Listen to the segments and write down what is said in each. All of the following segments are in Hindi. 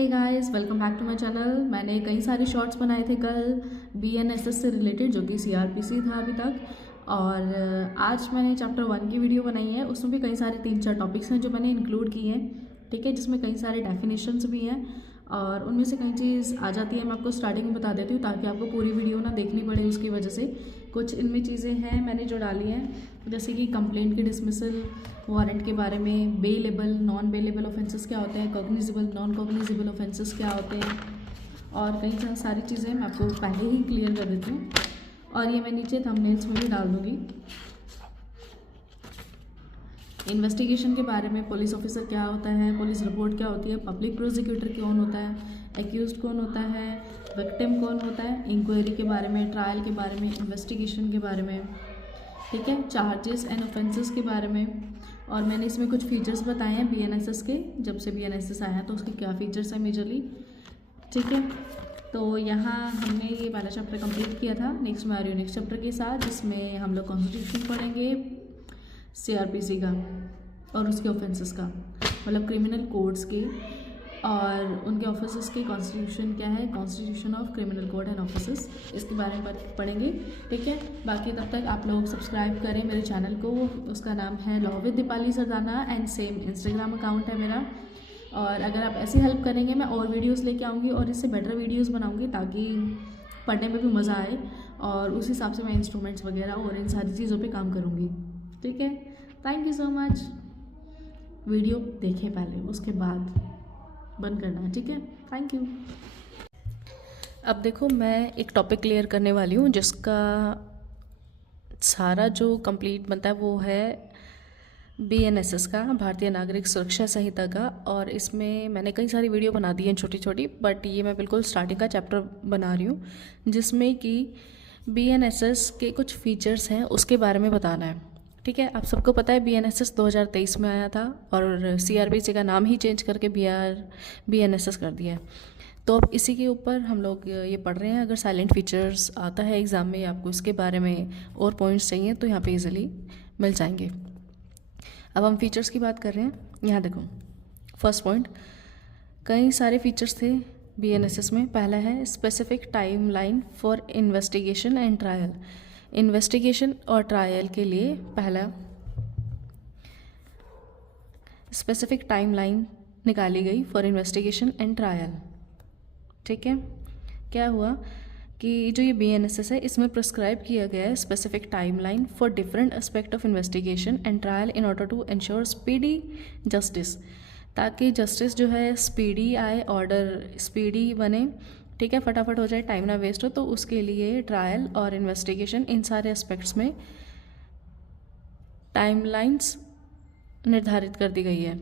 Hey guys, welcome back to my channel. मैंने कई सारे शॉर्ट्स बनाए थे कल बीएनएसएस से रिलेटेड, जो कि सीआरपीसी था अभी तक। और आज मैंने चैप्टर 1 की वीडियो बनाई है। उसमें भी कई सारे 3-4 टॉपिक्स हैं जो मैंने इंक्लूड किए हैं, ठीक है, जिसमें कई सारे डेफिनेशंस भी हैं और उनमें से कई चीज़ आ जाती है। मैं आपको स्टार्टिंग में बता देती हूँ ताकि आपको पूरी वीडियो ना देखनी पड़े। उसकी वजह से कुछ इनमें चीज़ें हैं मैंने जो डाली हैं, जैसे कि कंप्लेंट की डिसमिसल, वारंट के बारे में, बेलेबल नॉन बेलेबल ऑफेंसेस क्या होते हैं, कॉग्निजिबल नॉन कॉग्निजिबल ऑफेंसेस क्या होते हैं, और कई सारी चीज़ें मैं आपको पहले ही क्लियर कर देती हूँ। और ये मैं नीचे थंबनेल्स में भी डाल दूँगी। इन्वेस्टिगेशन के बारे में, पुलिस ऑफिसर क्या होता है, पुलिस रिपोर्ट क्या होती है, पब्लिक प्रोसिक्यूटर कौन होता है, एक्यूज्ड कौन होता है, विक्टिम कौन होता है, इंक्वायरी के बारे में, ट्रायल के बारे में, इन्वेस्टिगेशन के बारे में, ठीक है, चार्जेस एंड ऑफेंसेस के बारे में। और मैंने इसमें कुछ फीचर्स बताए हैं बीएनएसएस के, जब से बीएनएसएस आया है तो उसके क्या फीचर्स हैं मेजरली, ठीक है। तो यहाँ हमने ये पहला चैप्टर कंप्लीट किया था। नेक्स्ट में आ रही हूँ नेक्स्ट चैप्टर के साथ, जिसमें हम लोग कॉन्स्टिट्यूशन पढ़ेंगे सीआरपीसी का और उसके ऑफेंसेस का, मतलब क्रिमिनल कोड्स के और उनके ऑफिसर्स के कॉन्स्टिट्यूशन क्या है, constitution of criminal code and officers, इसके बारे में पढ़ेंगे, ठीक है। बाकी तब तक आप लोग सब्सक्राइब करें मेरे चैनल को। उसका नाम है law with Deepali Sardana and same Instagram account है मेरा। और अगर आप ऐसी हेल्प करेंगे मैं और वीडियोज़ लेके आऊँगी और इससे बेटर वीडियोज़ बनाऊँगी ताकि पढ़ने में भी मज़ा आए, और उस हिसाब से मैं इंस्ट्रूमेंट्स वगैरह और इन सारी चीज़ों पर काम करूँगी, ठीक है। Thank you so much. Video देखें पहले, उसके बाद बंद करना है, ठीक है। Thank you. अब देखो, मैं एक टॉपिक क्लियर करने वाली हूँ जिसका सारा जो कंप्लीट बनता है वो है बीएनएसएस का, भारतीय नागरिक सुरक्षा संहिता का। और इसमें मैंने कई सारी वीडियो बना दी हैं छोटी छोटी, बट ये मैं बिल्कुल स्टार्टिंग का चैप्टर बना रही हूँ जिसमें कि बीएनएसएस के कुछ फीचर्स हैं उसके बारे में बताना है, ठीक है। आप सबको पता है बीएनएसएस 2023 में आया था और सीआरपीसी का नाम ही चेंज करके बीएनएसएस कर दिया है। तो अब इसी के ऊपर हम लोग ये पढ़ रहे हैं। अगर साइलेंट फीचर्स आता है एग्ज़ाम में, आपको इसके बारे में और पॉइंट्स चाहिए तो यहाँ पे इजीली मिल जाएंगे। अब हम फीचर्स की बात कर रहे हैं। यहाँ देखो, फर्स्ट पॉइंट, कई सारे फीचर्स थे बीएनएसएस में। पहला है specific timeline for investigation and trial. Investigation और ट्रायल के लिए पहला स्पेसिफिक टाइम लाइन निकाली गई फॉर इन्वेस्टिगेशन एंड ट्रायल, ठीक है। क्या हुआ कि जो ये बीएनएसएस है इसमें प्रिस्क्राइब किया गया है specific timeline for different aspect of investigation and trial in order to ensure speedy justice, ताकि जस्टिस जो है स्पीडी आए, ऑर्डर स्पीडी बने, ठीक है, फटाफट हो जाए, टाइम ना वेस्ट हो। तो उसके लिए ट्रायल और इन्वेस्टिगेशन इन सारे एस्पेक्ट्स में टाइमलाइंस निर्धारित कर दी गई है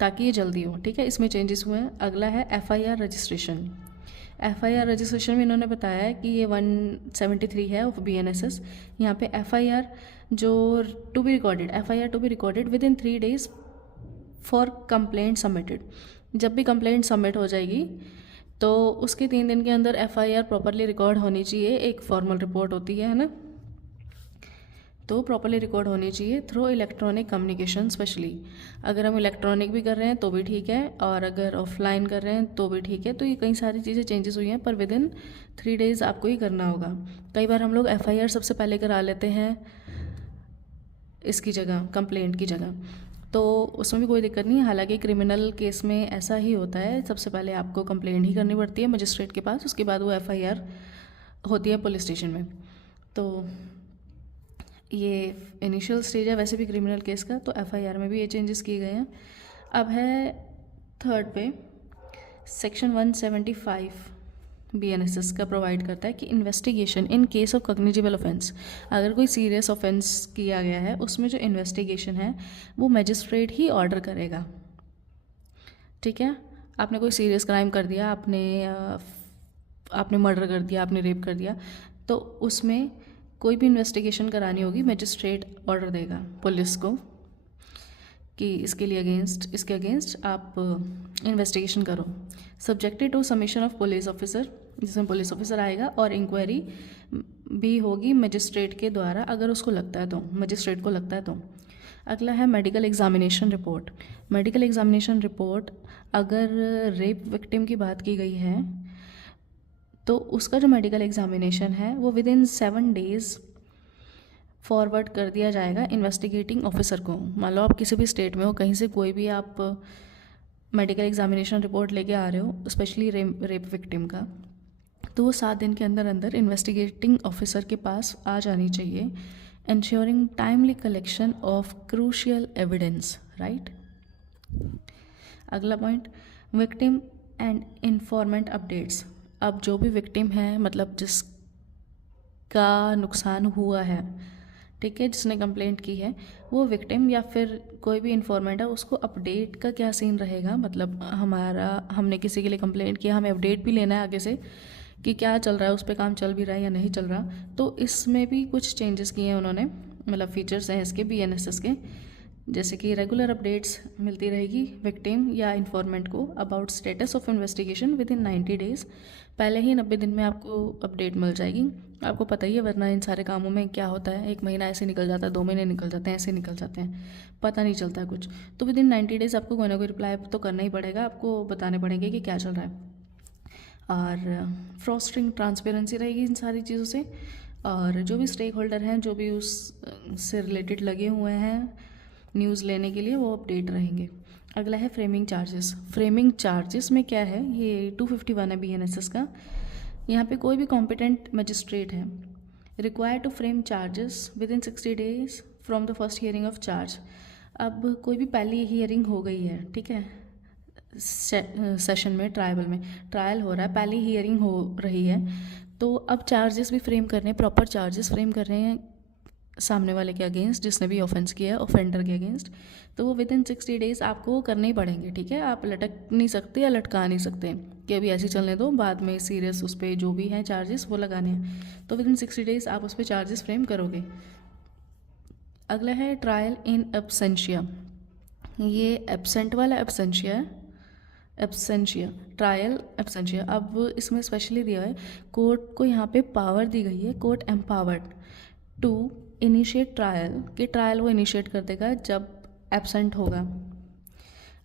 ताकि ये जल्दी हो, ठीक है। इसमें चेंजेस हुए हैं। अगला है एफआईआर रजिस्ट्रेशन। एफआईआर रजिस्ट्रेशन में इन्होंने बताया है कि ये 173 है ऑफ बीएनएसएस। यहाँ पे एफआईआर जो to be recorded, FIR to be recorded within 3 days for complaint submitted. जब भी कंप्लेंट सबमिट हो जाएगी तो उसके 3 दिन के अंदर एफआईआर प्रॉपरली रिकॉर्ड होनी चाहिए। एक फॉर्मल रिपोर्ट होती है ना, तो प्रॉपरली रिकॉर्ड होनी चाहिए थ्रू इलेक्ट्रॉनिक कम्युनिकेशन। स्पेशली अगर हम इलेक्ट्रॉनिक भी कर रहे हैं तो भी ठीक है, और अगर ऑफलाइन कर रहे हैं तो भी ठीक है। तो ये कई सारी चीज़ें चेंजेस हुई हैं, पर विद इन 3 days आपको ही करना होगा। कई बार हम लोग एफआईआर सबसे पहले करा लेते हैं इसकी जगह, कंप्लेंट की जगह, तो उसमें भी कोई दिक्कत नहीं है। हालांकि क्रिमिनल केस में ऐसा ही होता है, सबसे पहले आपको कंप्लेंट ही करनी पड़ती है मजिस्ट्रेट के पास, उसके बाद वो एफआईआर होती है पुलिस स्टेशन में। तो ये इनिशियल स्टेज है वैसे भी क्रिमिनल केस का, तो एफआईआर में भी ये चेंजेस किए गए हैं। अब है थर्ड पे, सेक्शन 175 बीएनएसएस का प्रोवाइड करता है कि investigation in case of cognizable offence, अगर कोई सीरियस ऑफेंस किया गया है उसमें जो इन्वेस्टिगेशन है वो मजिस्ट्रेट ही ऑर्डर करेगा, ठीक है। आपने कोई सीरियस क्राइम कर दिया, आपने मर्डर कर दिया, आपने रेप कर दिया, तो उसमें कोई भी इन्वेस्टिगेशन करानी होगी मजिस्ट्रेट ऑर्डर देगा पुलिस को कि इसके अगेंस्ट आप इन्वेस्टिगेशन करो। Subjected to submission of police officer, जिसमें पुलिस ऑफिसर आएगा, और इंक्वायरी भी होगी मजिस्ट्रेट के द्वारा अगर उसको लगता है तो, मजिस्ट्रेट को लगता है तो। अगला है medical examination report. Medical examination report, अगर रेप विक्टिम की बात की गई है तो उसका जो मेडिकल एग्जामिनेशन है वो विद इन 7 डेज़ फॉरवर्ड कर दिया जाएगा इन्वेस्टिगेटिंग ऑफिसर को। मान लो आप किसी भी स्टेट में हो, कहीं से कोई भी आप मेडिकल एग्जामिनेशन रिपोर्ट लेके आ रहे हो, स्पेशली रेप विक्टिम का, तो वो 7 दिन के अंदर अंदर इन्वेस्टिगेटिंग ऑफिसर के पास आ जानी चाहिए, ensuring timely collection of crucial evidence, right? अगला point, victim and informant updates. अब जो भी विक्टिम है, मतलब जिसका नुकसान हुआ है, ठीक है, जिसने कंप्लेंट की है, वो विक्टिम या फिर कोई भी इन्फॉर्मेंट है, उसको अपडेट का क्या सीन रहेगा। मतलब हमने किसी के लिए कंप्लेंट किया, हमें अपडेट भी लेना है आगे से कि क्या चल रहा है, उस पर काम चल भी रहा है या नहीं चल रहा। तो इसमें भी कुछ चेंजेस किए हैं उन्होंने, मतलब फीचर्स हैं इसके BNSS के, जैसे कि रेगुलर अपडेट्स मिलती रहेगी विक्टिम या इन्फॉर्मेंट को about status of investigation with in 90 days. पहले ही 90 दिन में आपको अपडेट मिल जाएगी। आपको पता ही है, वरना इन सारे कामों में क्या होता है, 1 महीना ऐसे निकल जाता है, 2 महीने निकल जाते हैं, ऐसे निकल जाते हैं, पता नहीं चलता है कुछ। तो विद इन 90 डेज़ आपको कोई ना कोई रिप्लाई तो करना ही पड़ेगा, आपको बताने पड़ेंगे कि क्या चल रहा है। और फ्रॉस्टिंग ट्रांसपेरेंसी रहेगी इन सारी चीज़ों से, और जो भी स्टेक होल्डर हैं, जो भी उस से रिलेटेड लगे हुए हैं न्यूज़ लेने के लिए, वो अपडेट रहेंगे। अगला है फ्रेमिंग चार्जेस। फ्रेमिंग चार्जेस में क्या है, ये 251 है BNSS का। यहाँ पे कोई भी कॉम्पिटेंट मजिस्ट्रेट है require to frame charges within 60 days from the first hearing of charge. अब कोई भी पहली हियरिंग हो गई है, ठीक है, सेशन में, ट्रायबल में ट्रायल हो रहा है, पहली हियरिंग हो रही है, तो अब चार्जेस भी फ्रेम कर रहे हैं, प्रॉपर चार्जेस फ्रेम कर रहे हैं सामने वाले के अगेंस्ट, जिसने भी ऑफेंस किया है, ऑफेंडर के अगेंस्ट, तो वो विद इन 60 डेज़ आपको करने ही पड़ेंगे, ठीक है। आप लटक नहीं सकते या लटका नहीं सकते कि अभी ऐसे चलने दो, बाद में सीरियस उस पर जो भी हैं चार्जेस वो लगाने हैं। तो विद इन 60 डेज़ आप उस पर चार्जेस फ्रेम करोगे। अगला है ट्रायल इन एब्सेंशिया। ये एब्सेंट वाला एब्सेंशिया है, एब्सेंशिया, ट्रायल एब्सेंशिया। अब इसमें स्पेशली दिया है, कोर्ट को यहाँ पे पावर दी गई है, court empowered to initiate trial, कि ट्रायल वो इनिशिएट कर देगा जब एब्सेंट होगा,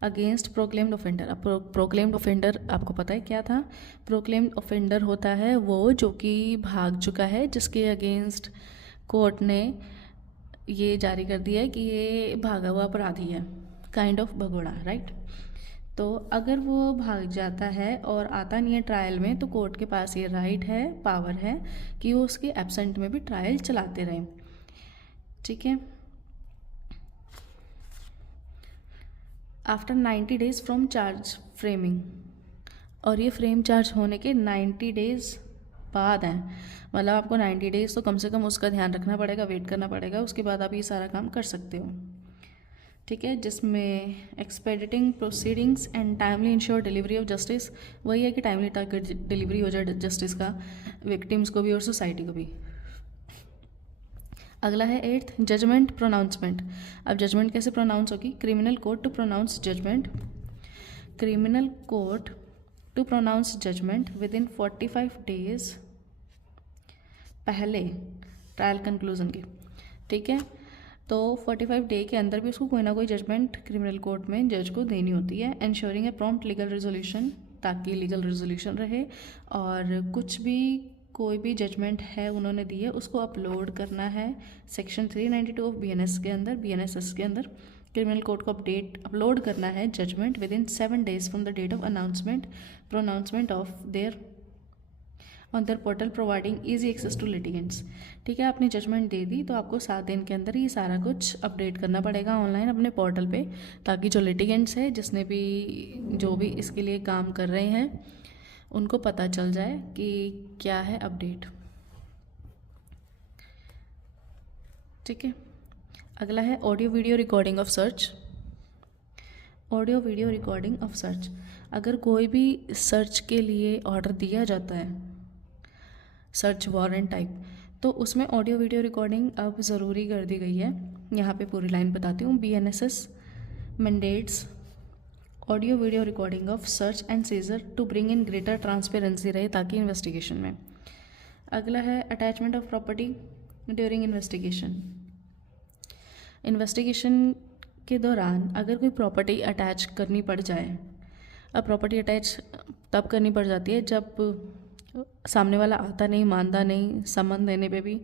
अगेंस्ट प्रोक्लेम्ड ऑफेंडर। अब प्रोक्लेम्ड ऑफेंडर आपको पता है क्या था। प्रोक्लेम्ड ऑफेंडर होता है वो जो कि भाग चुका है, जिसके अगेंस्ट कोर्ट ने ये जारी कर दिया है कि ये भागा हुआ अपराधी है, काइंड ऑफ भगोड़ा, राइट। तो अगर वो भाग जाता है और आता नहीं है ट्रायल में, तो कोर्ट के पास ये राइट है, पावर है कि वो उसके एब्सेंट में भी ट्रायल चलाते रहें, ठीक है। After 90 days from charge framing, और ये फ्रेम चार्ज होने के 90 डेज़ बाद हैं, मतलब आपको 90 डेज़ तो कम से कम उसका ध्यान रखना पड़ेगा, वेट करना पड़ेगा, उसके बाद आप ये सारा काम कर सकते हो, ठीक है। जिसमें expediting proceedings and timely ensure delivery of justice, वही है कि टाइमली तक डिलीवरी हो जाए जस्टिस का, विक्टिम्स को भी और सोसाइटी को भी। अगला है 8th जजमेंट प्रोनाउंसमेंट। अब जजमेंट कैसे प्रोनाउंस होगी, criminal court to pronounce judgment, criminal court to pronounce judgment within 45 days पहले ट्रायल कंक्लूजन के, ठीक है। तो 45 डे के अंदर भी उसको कोई ना कोई जजमेंट क्रिमिनल कोर्ट में जज को देनी होती है, एंश्योरिंग ए प्रॉम्प्ट लीगल रेजोल्यूशन, ताकि लीगल रेजोल्यूशन रहे, और कुछ भी कोई भी जजमेंट है उन्होंने दी है उसको अपलोड करना है सेक्शन 392 ऑफ BNSS के अंदर। क्रिमिनल कोर्ट को अपलोड करना है judgment within 7 days from the date of pronouncement of their on their portal providing easy access to litigants, ठीक है। आपने जजमेंट दे दी तो आपको 7 दिन के अंदर ये सारा कुछ अपडेट करना पड़ेगा ऑनलाइन अपने पोर्टल पे, ताकि जो लिटिगेंट्स है, जो भी इसके लिए काम कर रहे हैं, उनको पता चल जाए कि क्या है अपडेट, ठीक है। अगला है audio video recording of search. Audio video recording of search, अगर कोई भी सर्च के लिए ऑर्डर दिया जाता है, सर्च वारंट टाइप, तो उसमें ऑडियो वीडियो रिकॉर्डिंग अब ज़रूरी कर दी गई है। यहाँ पे पूरी लाइन बताती हूँ। BNSS mandates audio video recording of search and seizure to bring in greater transparency रहे, ताकि इन्वेस्टिगेशन में। अगला है attachment of property during investigation. Investigation के दौरान अगर कोई प्रॉपर्टी अटैच करनी पड़ जाए, अब प्रॉपर्टी अटैच तब करनी पड़ जाती है जब सामने वाला आता नहीं, मानता नहीं, समन देने पे भी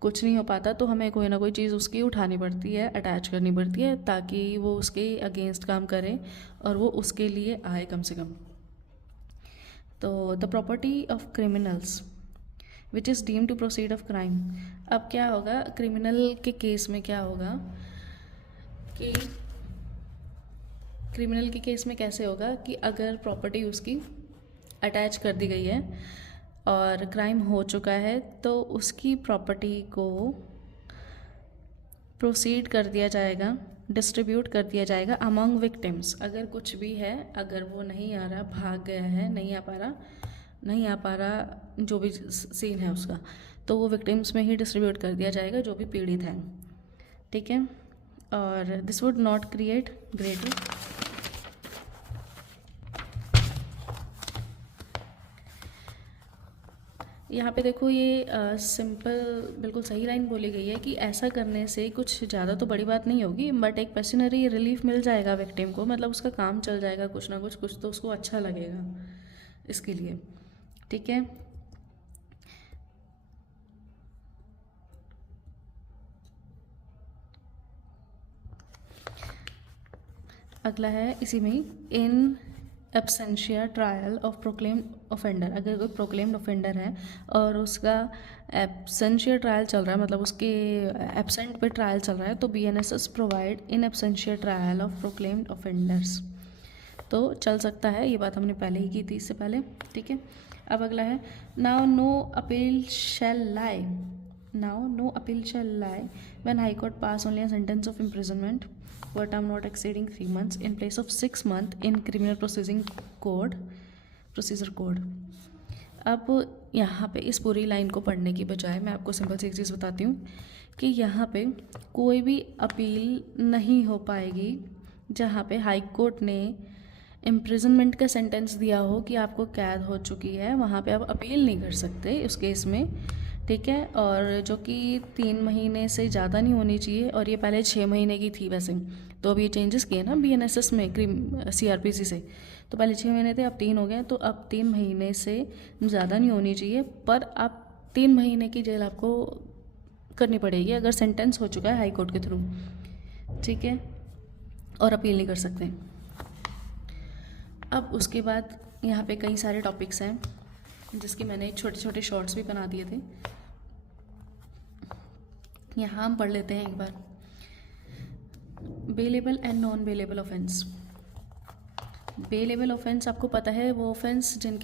कुछ नहीं हो पाता, तो हमें कोई ना कोई चीज़ उसकी उठानी पड़ती है, अटैच करनी पड़ती है, ताकि वो उसके अगेंस्ट काम करे और वो उसके लिए आए कम से कम। तो the property of criminals which is deem to proceed of crime. अब क्या होगा क्रिमिनल के केस में, क्या होगा कि क्रिमिनल के केस में कैसे होगा कि अगर प्रॉपर्टी उसकी अटैच कर दी गई है और क्राइम हो चुका है, तो उसकी प्रॉपर्टी को प्रोसीड कर दिया जाएगा, डिस्ट्रीब्यूट कर दिया जाएगा अमंग विक्टिम्स। अगर कुछ भी है, अगर वो नहीं आ रहा, भाग गया है, नहीं आ पा रहा जो भी सीन है उसका, तो वो विक्टिम्स में ही डिस्ट्रीब्यूट कर दिया जाएगा जो भी पीड़ित हैं, ठीक है। और this would not create greater यहाँ पे देखो ये सिंपल बिल्कुल सही लाइन बोली गई है कि ऐसा करने से कुछ ज़्यादा तो बड़ी बात नहीं होगी, बट एक पेशनरी रिलीफ मिल जाएगा विक्टिम को, मतलब उसका काम चल जाएगा, कुछ ना कुछ तो उसको अच्छा लगेगा इसके लिए, ठीक है। अगला है इसी में, in absentia trial of proclaimed offender. अगर कोई प्रोक्लेम्ड ऑफेंडर है और उसका एब्सेंशिया ट्रायल चल रहा है, मतलब उसके एब्सेंट पे ट्रायल चल रहा है, तो BNSS provide in absentia trial of proclaimed offenders. तो चल सकता है, ये बात हमने पहले ही की थी इससे पहले, ठीक है। अब अगला है, now no appeal shall lie when high court pass only a sentence of imprisonment for term not exceeding 3 months in place of 6 months in criminal procedure code। अब यहाँ पे इस पूरी लाइन को पढ़ने की बजाय मैं आपको सिंपल सी एक चीज़ बताती हूँ कि यहाँ पे कोई भी अपील नहीं हो पाएगी जहाँ पे हाई कोर्ट ने इम्प्रिजनमेंट का सेंटेंस दिया हो कि आपको कैद हो चुकी है, वहाँ पे आप अपील नहीं कर सकते उस केस में, ठीक है। और जो कि 3 महीने से ज़्यादा नहीं होनी चाहिए, और ये पहले 6 महीने की थी वैसे, तो अब ये चेंजेस किए ना BNSS में CRPC से, तो पहले 6 महीने थे, अब 3 हो गए, तो अब 3 महीने से ज़्यादा नहीं होनी चाहिए, पर अब 3 महीने की जेल आपको करनी पड़ेगी अगर सेंटेंस हो चुका है हाई कोर्ट के थ्रू, ठीक है, और अपील नहीं कर सकते। अब उसके बाद यहाँ पे कई सारे टॉपिक्स हैं जिसके मैंने छोटे छोटे शॉर्ट्स भी बना दिए थे, यहाँ हम पढ़ लेते हैं एक बार। Bailable and non bailable offence. Bailable offence आपको पता है, वो ऑफेंस जिन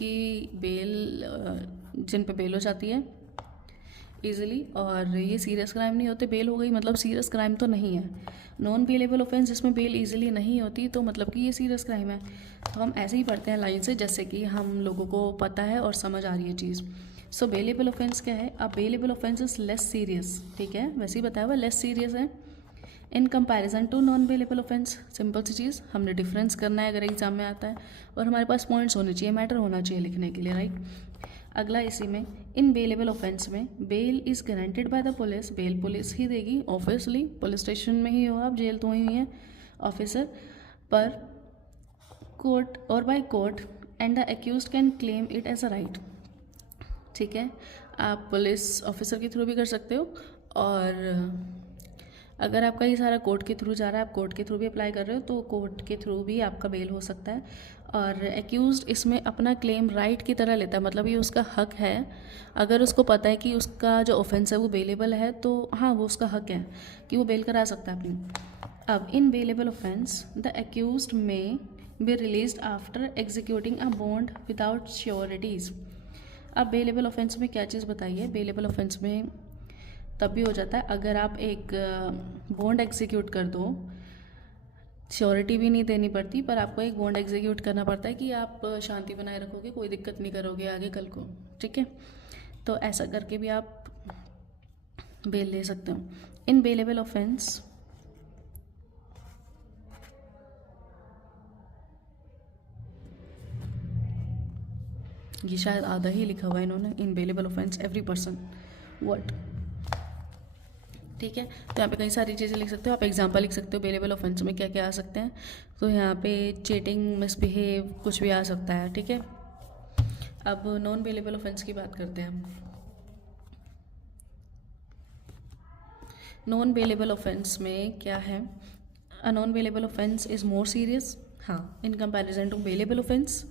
पे बेल हो जाती है ईजिली, और ये सीरियस क्राइम नहीं होते, बेल हो गई मतलब सीरियस क्राइम तो नहीं है। नॉन बेलेबल ऑफेंस जिसमें बेल ईजिली नहीं होती, तो मतलब कि ये सीरियस क्राइम है। तो हम ऐसे ही पढ़ते हैं लाइन से, जैसे कि हम लोगों को पता है और समझ आ रही है चीज़। सो बेलेबल ऑफेंस क्या है? A bailable offence is less serious, ठीक है, वैसे ही बताया हुआ लेस सीरियस है in comparison to non bailable offence. Simple सी चीज़, हमने डिफरेंस करना है अगर एग्जाम में आता है, और हमारे पास पॉइंट्स होने चाहिए, मैटर होना चाहिए लिखने के लिए, राइट। अगला इसी में, इन बेलेबल ऑफेंस में bail is guaranteed by the police. Bail police ही देगी, ऑब्वियसली पुलिस स्टेशन में ही हो आप, जेल तो वही हुई है ऑफिसर, पर कोर्ट और by court, and the accused can claim it as a right, ठीक है। आप पुलिस ऑफिसर के थ्रू भी कर सकते हो, और अगर आपका ये सारा कोर्ट के थ्रू जा रहा है, आप कोर्ट के थ्रू भी अप्लाई कर रहे हो, तो कोर्ट के थ्रू भी आपका बेल हो सकता है। और एक्यूज्ड इसमें अपना क्लेम राइट की तरह लेता है, मतलब ये उसका हक है, अगर उसको पता है कि उसका जो ऑफेंस है वो बेलेबल है, तो हाँ वो उसका हक है कि वो बेल करा सकता है अपनी। अब इन बेलेबल ऑफेंस द एक्यूज्ड में be released after executing a bond without sureties. अब बेलेबल ऑफेंस में क्या चीज़ बताइए? बेलेबल ऑफेंस में तब भी हो जाता है अगर आप एक बॉन्ड एग्जीक्यूट कर दो, श्योरिटी भी नहीं देनी पड़ती, पर आपको एक बॉन्ड एग्जीक्यूट करना पड़ता है कि आप शांति बनाए रखोगे, कोई दिक्कत नहीं करोगे आगे कल को, ठीक है। तो ऐसा करके भी आप बेल ले सकते हो। इन बेलेबल ऑफेंस ये शायद आधा ही लिखा हुआ है इन्होंने, in bailable offence every person what. ठीक है। तो यहाँ पे कई सारी चीज़ें लिख सकते हो आप, एग्जांपल लिख सकते हो बेलेबल ऑफेंस में क्या क्या आ सकते हैं। तो यहाँ पे चीटिंग, मिसबिहेव, कुछ भी आ सकता है। ठीक है, अब नॉन बेलेबल ऑफेंस की बात करते हैं हम। नॉन बेलेबल ऑफेंस में क्या है, a non bailable offence is more serious, हाँ, in comparison to bailable offence.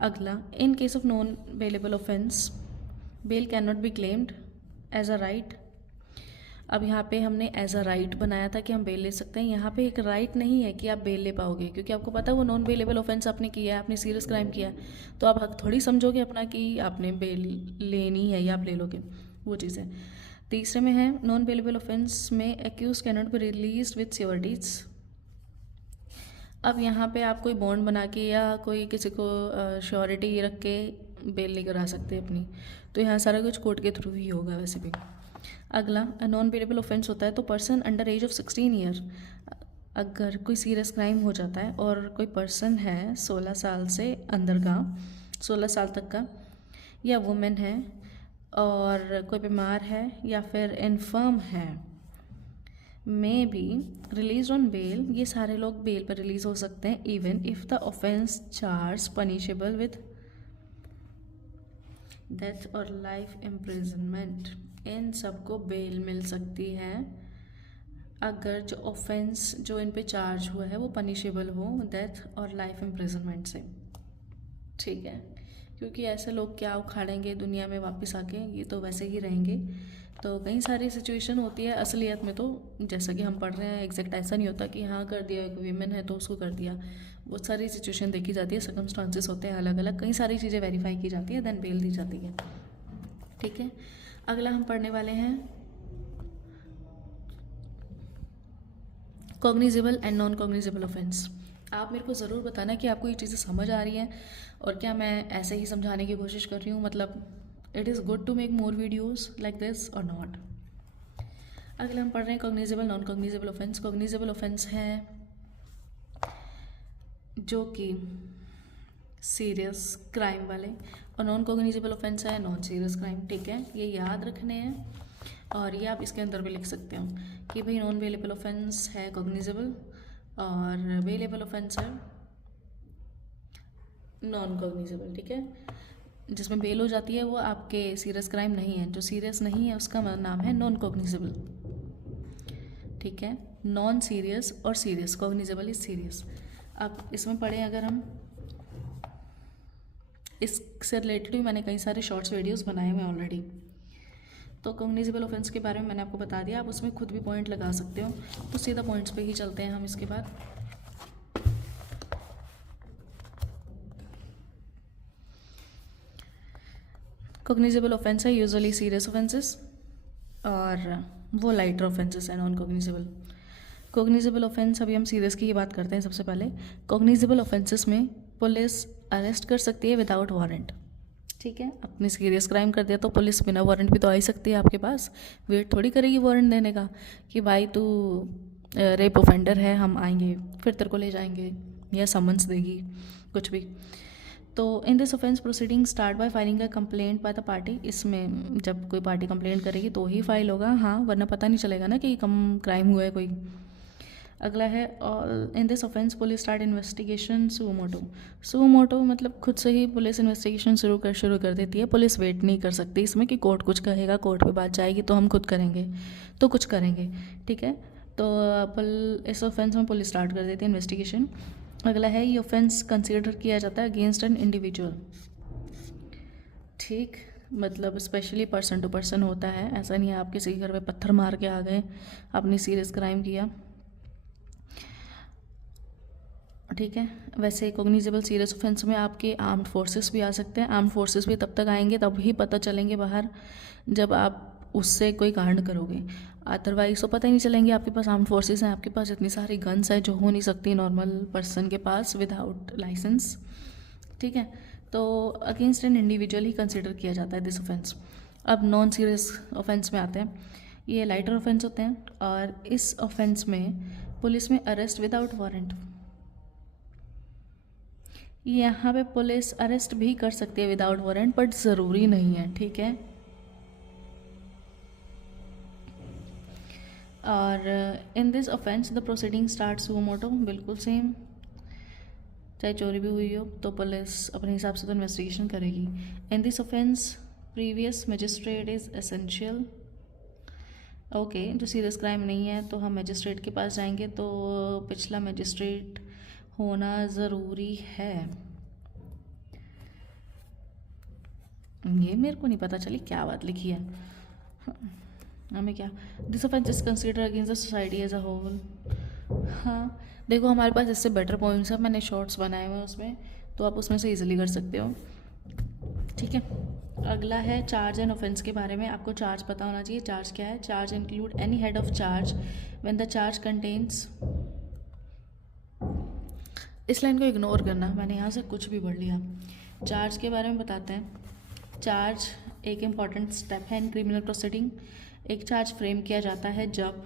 अगला, in case of non bailable offence bail cannot be claimed as a right. अब यहाँ पे हमने एज अ राइट बनाया था कि हम बेल ले सकते हैं, यहाँ पे एक राइट नहीं है कि आप बेल ले पाओगे, क्योंकि आपको पता है वो नॉन बेलेबल ऑफेंस आपने किया है, आपने सीरियस क्राइम किया है, तो आप हक थोड़ी समझोगे अपना कि आपने बेल लेनी है या आप ले लोगे, वो चीज़ है। तीसरे में है नॉन बेलेबल ऑफेंस में accuse cannot be release with sureties. अब यहाँ पे आप कोई बॉन्ड बना के या कोई किसी को श्योरिटी रख के बेल नहीं करा सकते अपनी, तो यहाँ सारा कुछ कोर्ट के थ्रू ही होगा वैसे भी। अगला, नॉन बेलेबल ऑफेंस होता है तो person under as of 16 year, अगर कोई सीरियस क्राइम हो जाता है और कोई पर्सन है 16 साल से अंदर का, 16 साल तक का, या वुमेन है और कोई बीमार है या फिर इन्फर्म है, may be release on bail, ये सारे लोग बेल पर रिलीज हो सकते हैं, even if the offence charge punishable with death और लाइफ इम्प्रिजनमेंट। इन सबको बेल मिल सकती है अगर जो ऑफेंस जो इन पे चार्ज हुआ है वो पनिशेबल हो डेथ और लाइफ इम्प्रिजनमेंट से। ठीक है, क्योंकि ऐसे लोग क्या उखाड़ेंगे दुनिया में वापस आके, ये तो वैसे ही रहेंगे। तो कई सारी सिचुएशन होती है असलियत में, तो जैसा कि हम पढ़ रहे हैं एग्जैक्ट ऐसा नहीं होता कि हाँ कर दिया, एक वीमेन है तो उसको कर दिया, बहुत सारी सिचुएशन देखी जाती है, सर्कमस्टांसेस होते हैं अलग अलग, कई सारी चीज़ें वेरीफाई की जाती है, देन बेल दी जाती है। ठीक है, अगला हम पढ़ने वाले हैं cognizable and non cognizable offence. आप मेरे को ज़रूर बताना कि आपको ये चीज़ें समझ आ रही हैं और क्या मैं ऐसे ही समझाने की कोशिश कर रही हूँ, मतलब it is good to make more videos like this और नॉट। अगला हम पढ़ रहे हैं cognizable non cognizable offence. Cognizable offence है जो कि सीरियस क्राइम वाले, और नॉन कॉग्निजेबल ऑफेंस है नॉन सीरियस क्राइम। ठीक है, ये याद रखने हैं और ये आप इसके अंदर भी लिख सकते हो कि भाई नॉन बेलेबल ऑफेंस है कॉग्निजेबल और बेलेबल ऑफेंस है नॉन कॉग्निजेबल। ठीक है, जिसमें बेल हो जाती है वो आपके सीरियस क्राइम नहीं है, जो सीरियस नहीं है उसका नाम है नॉन कॉग्निजेबल। ठीक है, नॉन सीरियस और सीरियस, कॉग्निजेबल इज सीरियस। अब इसमें पढ़े अगर हम, इससे रिलेटेड भी मैंने कई सारे शॉर्ट्स वीडियोस बनाए हुए ऑलरेडी। तो कॉग्निजेबल ऑफेंस के बारे में मैंने आपको बता दिया, आप उसमें खुद भी पॉइंट लगा सकते हो। तो सीधा पॉइंट्स पे ही चलते हैं हम इसके बाद। कॉग्निजेबल ऑफेंस है यूजुअली सीरियस ऑफेंसेस और वो लाइटर ऑफेंसेस है नॉन कॉग्निजेबल। कॉग्निजेबल ऑफेंस, अभी हम सीरियस की ही बात करते हैं सबसे पहले। कॉग्निजेबल ऑफेंसेस में पुलिस अरेस्ट कर सकती है विदाउट वारंट। ठीक है, अपने सीरियस क्राइम कर दिया तो पुलिस बिना वारंट भी तो आ ही सकती है आपके पास, वेट थोड़ी करेगी वारंट देने का कि भाई तू रेप ऑफेंडर है, हम आएंगे फिर तेरे को ले जाएंगे, या समन्स देगी कुछ भी। तो in this offence proceeding start by filing a complaint by the party. इसमें जब कोई पार्टी कंप्लेंट करेगी तो ही फाइल होगा, हाँ, वरना पता नहीं चलेगा ना कि कम क्राइम हुआ है कोई। अगला है in this offence police start investigation suo motu. Suo motu मतलब खुद से ही पुलिस इन्वेस्टिगेशन शुरू कर देती है, पुलिस वेट नहीं कर सकती इसमें कि कोर्ट कुछ कहेगा, कोर्ट पे बात जाएगी तो हम खुद करेंगे, तो कुछ करेंगे। ठीक है, तो इस ऑफेंस में पुलिस स्टार्ट कर देती है इन्वेस्टिगेशन। अगला है ये ऑफेंस कंसिडर किया जाता है अगेंस्ट एन इंडिविजुअल। ठीक, मतलब स्पेशली पर्सन टू पर्सन होता है, ऐसा नहीं है आप किसी के घर पे पत्थर मार के आ गए, आपने सीरियस क्राइम किया। ठीक है, वैसे कॉग्निजेबल सीरियस ऑफेंस में आपके आर्म्ड फोर्सेस भी आ सकते हैं। आर्म्ड फोर्सेस भी तब तक आएंगे तब ही पता चलेंगे बाहर जब आप उससे कोई कांड करोगे, अदरवाइज तो पता ही नहीं चलेंगे आपके पास आर्म्ड फोर्सेस हैं, आपके पास इतनी सारी गन्स हैं जो हो नहीं सकती नॉर्मल पर्सन के पास विदाउट लाइसेंस। ठीक है, तो against an individual he consider किया जाता है दिस ऑफेंस। अब नॉन सीरियस ऑफेंस में आते हैं, ये लाइटर ऑफेंस होते हैं और इस ऑफेंस में पुलिस में अरेस्ट विदाउट वारंट। यहाँ पे पुलिस अरेस्ट भी कर सकती है विदाउट वारंट, बट ज़रूरी नहीं है। ठीक है, और in this offence the proceeding start suo motu, बिल्कुल सेम, चाहे चोरी भी हुई हो तो पुलिस अपने हिसाब से तो इन्वेस्टिगेशन करेगी। In this offence previous magistrate is essential. Okay, जो सीरियस क्राइम नहीं है तो हम मजिस्ट्रेट के पास जाएंगे, तो पिछला मजिस्ट्रेट होना ज़रूरी है। ये मेरे को नहीं पता चली क्या बात लिखी है हमें क्या। This offence is consider against the society as a whole. हाँ देखो, हमारे पास इससे बेटर पॉइंट्स हैं, मैंने शॉर्ट्स बनाए हुए हैं उसमें, तो आप उसमें से इजीली कर सकते हो। ठीक है, अगला है चार्ज एंड ऑफेंस के बारे में। आपको चार्ज पता होना चाहिए। चार्ज क्या है? Charge include any head of charge when the charge contains. इस लाइन को इग्नोर करना, मैंने यहाँ से कुछ भी पढ़ लिया। चार्ज के बारे में बताते हैं। चार्ज एक इम्पॉर्टेंट स्टेप है इन क्रिमिनल प्रोसीडिंग। एक चार्ज फ्रेम किया जाता है जब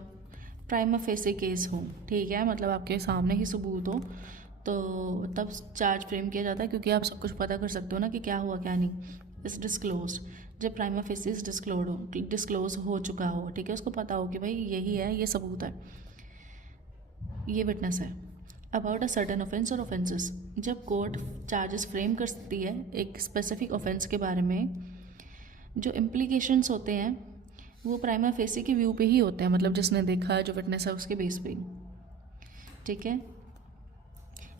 प्राइमा फेसी केस हो, ठीक है, मतलब आपके सामने ही सबूत हो, तो तब चार्ज फ्रेम किया जाता है, क्योंकि आप सब कुछ पता कर सकते हो ना कि क्या हुआ क्या नहीं। इस डिस्क्लोज, जब प्राइमा फेसिस डिस्क्लोज हो चुका हो, ठीक है, उसको पता हो कि भाई यही है, ये सबूत है, ये विटनेस है। अबाउट अ सर्टन ऑफेंस और ऑफेंसेस, जब कोर्ट चार्जेस फ्रेम कर सकती है एक स्पेसिफिक ऑफेंस के बारे में, जो इम्प्लीकेशंस होते हैं वो प्राइमा फेसी के व्यू पे ही होते हैं, मतलब जिसने देखा, जो विटनेस है उसके बेस पे, ठीक है।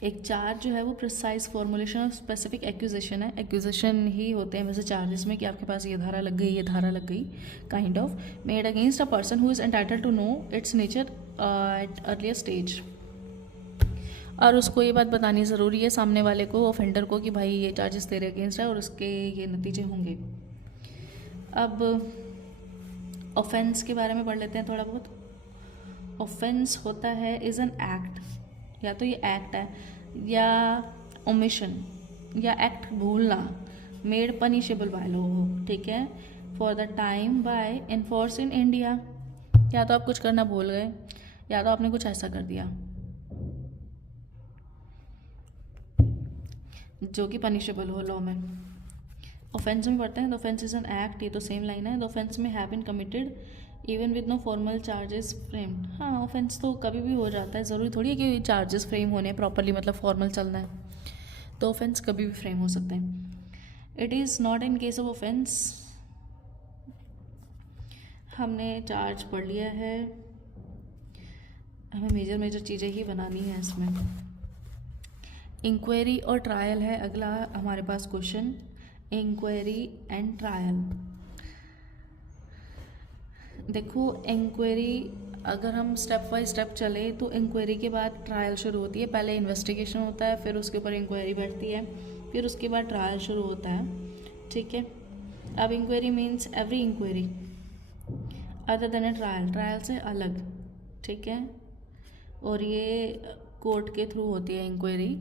एक चार्ज जो है वो precise formulation of specific accusation है। एक्यूजेशन ही होते हैं वैसे चार्जेस में, कि आपके पास ये धारा लग गई, ये धारा लग गई, kind of made against a person who is entitled to know its nature at earlier stage. और उसको ये बात बतानी ज़रूरी है सामने वाले को, ऑफेंडर को, कि भाई ये चार्जेस तेरे अगेंस्ट है और उसके ये नतीजे होंगे। अब ऑफेंस के बारे में पढ़ लेते हैं थोड़ा बहुत। ऑफेंस होता है इज़ एन एक्ट, या तो ये एक्ट है या ओमिशन या एक्ट भूलना, मेड पनिशेबल बाय लॉ हो, ठीक है, for the time by enforce in India. या तो आप कुछ करना भूल गए, या तो आपने कुछ ऐसा कर दिया जो कि पनिशेबल हो लॉ में। ऑफेंस में पढ़ते हैं, the offence is an act, ये तो सेम लाइन है। The offence may have been committed even with no formal charges framed. हाँ, ऑफेंस तो कभी भी हो जाता है, ज़रूरी थोड़ी है कि चार्जेस फ्रेम होने प्रॉपरली, मतलब फॉर्मल चलना है, तो ऑफेंस कभी भी फ्रेम हो सकते हैं। It is not in case of offence. हमने चार्ज पढ़ लिया है, हमें मेजर मेजर चीज़ें ही बनानी है इसमें। इंक्वायरी और ट्रायल है अगला हमारे पास क्वेश्चन, इंक्वायरी एंड ट्रायल। देखो, इंक्वायरी अगर हम स्टेप बाय स्टेप चले तो इंक्वायरी के बाद ट्रायल शुरू होती है। पहले इन्वेस्टिगेशन होता है, फिर उसके ऊपर इंक्वायरी बैठती है, फिर उसके बाद ट्रायल शुरू होता है, ठीक है। अब inquiry means every inquiry other than a trial, trial से अलग, ठीक है, और ये कोर्ट के थ्रू होती है inquiry.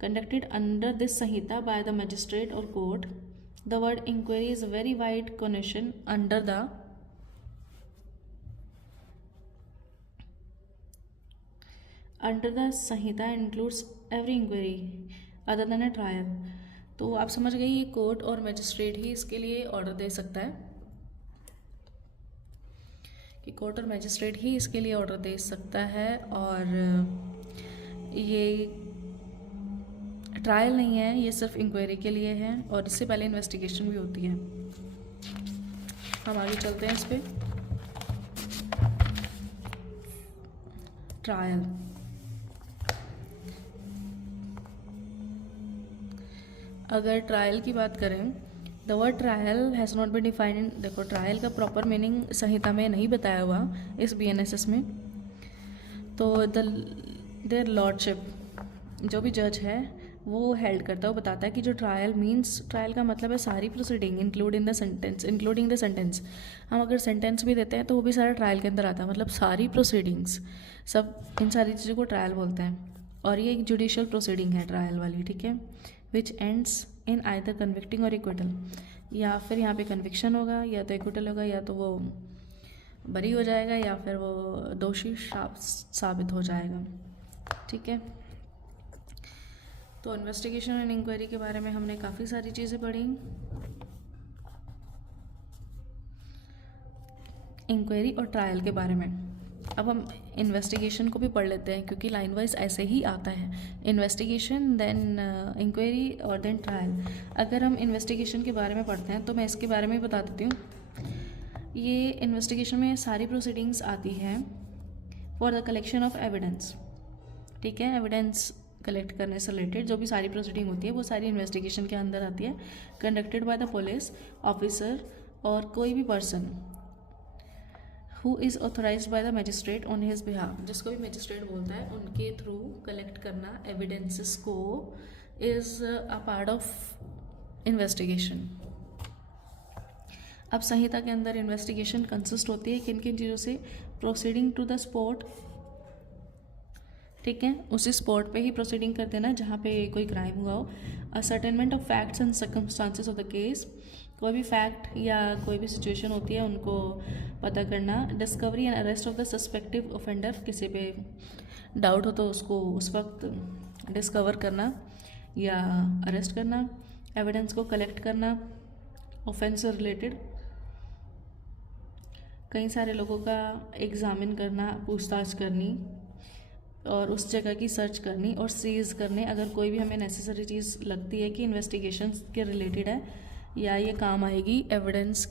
Conducted under this Sanhita by the magistrate or court. The word inquiry is a very wide connotation. Under the Sanhita includes every inquiry other than a trial. तो आप समझ गए, ये कोर्ट और मैजिस्ट्रेट ही इसके लिए ऑर्डर दे सकता है, कि कोर्ट और मैजिस्ट्रेट ही इसके लिए ऑर्डर दे सकता है, और ये ट्रायल नहीं है, ये सिर्फ इंक्वायरी के लिए है, और इससे पहले इन्वेस्टिगेशन भी होती है। हम आगे चलते हैं इस पर। ट्रायल, अगर ट्रायल की बात करें, the word trial has not been defined in, देखो ट्रायल का प्रॉपर मीनिंग संहिता में नहीं बताया हुआ इस BNSS में। तो देयर लॉर्डशिप, जो भी जज है वो हेल्ड करता है, वो बताता है कि जो ट्रायल मीन्स, ट्रायल का मतलब है सारी प्रोसीडिंग इंक्लूडिंग द सेंटेंस। हम अगर सेंटेंस भी देते हैं तो वो भी सारा ट्रायल के अंदर आता है, मतलब सारी प्रोसीडिंग्स, सब इन सारी चीज़ों को ट्रायल बोलते हैं। और ये एक जुडिशियल प्रोसीडिंग है ट्रायल वाली, ठीक है, विच एंड्स इन आइदर कन्विक्टिंग और इक्विटल। या फिर यहाँ पे कन्विक्शन होगा, या तो इक्विटल होगा, या तो वो बरी हो जाएगा, या फिर वो दोषी साबित हो जाएगा, ठीक है। तो इन्वेस्टिगेशन एंड इंक्वायरी के बारे में हमने काफ़ी सारी चीज़ें पढ़ी। इंक्वायरी और ट्रायल के बारे में। अब हम इन्वेस्टिगेशन को भी पढ़ लेते हैं क्योंकि लाइन वाइज ऐसे ही आता है, इन्वेस्टिगेशन देन इंक्वायरी और देन ट्रायल। अगर हम इन्वेस्टिगेशन के बारे में पढ़ते हैं तो मैं इसके बारे में बता देती हूँ। ये इन्वेस्टिगेशन में सारी प्रोसीडिंग्स आती हैं for the collection of evidence, ठीक है। एविडेंस कलेक्ट करने से रिलेटेड जो भी सारी प्रोसीडिंग होती है वो सारी इन्वेस्टिगेशन के अंदर आती है, conducted by the police officer और कोई भी person who is authorised by the magistrate on his behalf, जिसको भी मजिस्ट्रेट बोलता है उनके थ्रू कलेक्ट करना एविडेंसेस को is a part of investigation. अब संहिता के अंदर इन्वेस्टिगेशन कंसिस्ट होती है किन किन चीज़ों से, प्रोसीडिंग टू द स्पॉट, ठीक है, उसी स्पॉट पे ही प्रोसीडिंग कर देना जहाँ पे कोई क्राइम हुआ हो, ascertainment of facts and circumstances of the case, कोई भी फैक्ट या कोई भी सिचुएशन होती है उनको पता करना, discovery and arrest of the suspected offender, किसी पे डाउट हो तो उसको उस वक्त डिस्कवर करना या अरेस्ट करना, एविडेंस को कलेक्ट करना ऑफेंस से रिलेटेड, कई सारे लोगों का एग्जामिन करना, पूछताछ करनी और उस जगह की सर्च करनी और सीज करने, अगर कोई भी हमें नेसेसरी चीज़ लगती है कि इन्वेस्टिगेशन के रिलेटेड है या ये काम आएगी एविडेंस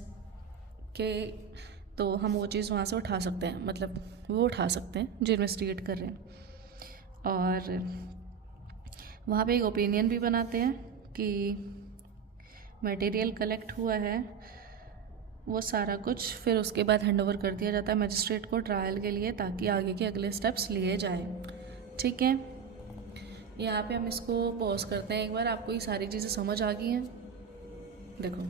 के, तो हम वो चीज़ वहाँ से उठा सकते हैं, मतलब वो उठा सकते हैं जो इन्वेस्टिगेट कर रहे हैं। और वहाँ पे एक ओपिनियन भी बनाते हैं कि मटेरियल कलेक्ट हुआ है वो सारा कुछ, फिर उसके बाद हैंडओवर कर दिया जाता है मजिस्ट्रेट को ट्रायल के लिए ताकि आगे के अगले स्टेप्स लिए जाए, ठीक है। यहाँ पे हम इसको पॉज करते हैं एक बार, आपको ये सारी चीज़ें समझ आ गई हैं। देखो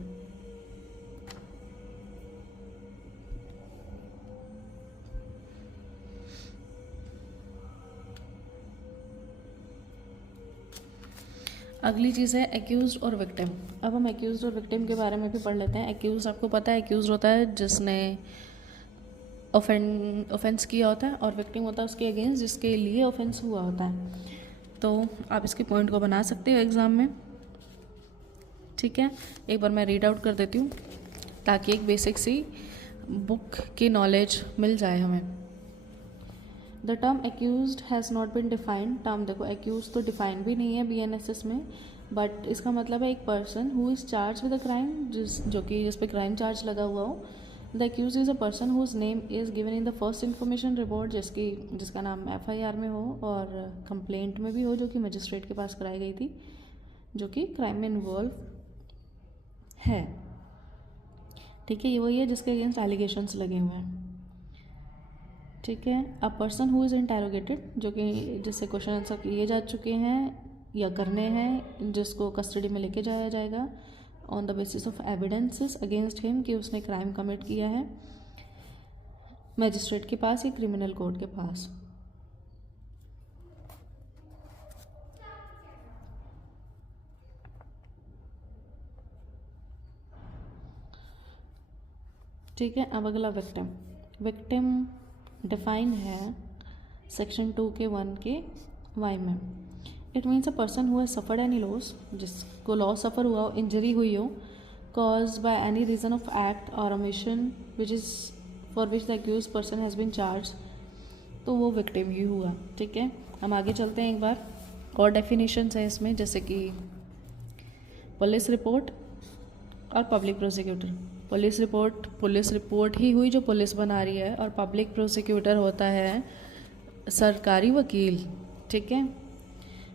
अगली चीज़ है एक्यूज्ड और विक्टिम। अब हम एक्यूज्ड और विक्टिम के बारे में भी पढ़ लेते हैं। एक्यूज्ड आपको पता है, एक्यूज्ड होता है जिसने ऑफेंस किया होता है और विक्टिम होता है उसके अगेंस्ट जिसके लिए ऑफेंस हुआ होता है। तो आप इसके पॉइंट को बना सकते हो एग्ज़ाम में, ठीक है। एक बार मैं रीड आउट कर देती हूँ ताकि एक बेसिक सी बुक की नॉलेज मिल जाए हमें। The term accused has not been defined. Term देखो, एक्यूज तो डिफाइन भी नहीं है BNSS में, बट इसका मतलब है एक person who is charge with a crime, जिस पे क्राइम चार्ज लगा हुआ हो। The accuse is a person whose name is given in the first information report, जिसका नाम FIR में हो और कंप्लेंट में भी हो जो कि मजिस्ट्रेट के पास कराई गई थी, जो कि क्राइम में इन्वॉल्व है, ठीक है। ये वही है जिसके अगेंस्ट एलिगेशंस लगे हुए हैं, ठीक है। अ पर्सन हु इज़ इंटेरोगेटेड, जो कि जिससे क्वेश्चन आंसर किए जा चुके हैं या करने हैं, जिसको कस्टडी में लेके जाया जाएगा on the basis of evidences against him कि उसने क्राइम कमिट किया है मजिस्ट्रेट के पास या क्रिमिनल कोर्ट के पास। ठीक है। अब अगला विक्टिम। विक्टिम डिफाइन है सेक्शन 2 के 1 के वाई में। It means a person who has suffered any loss, जिसको लॉस सफ़र हुआ हो, इंजरी हुई हो, cause by any reason of act और omission which is for which the accuse person has been charge, तो वो विक्टिम ही हुआ, ठीक है। हम आगे चलते हैं एक बार, और डेफिनेशंस है इसमें, जैसे कि पुलिस रिपोर्ट और पब्लिक प्रोसिक्यूटर। पुलिस रिपोर्ट ही हुई जो पुलिस बना रही है, और पब्लिक प्रोसिक्यूटर होता है सरकारी वकील, ठीक है।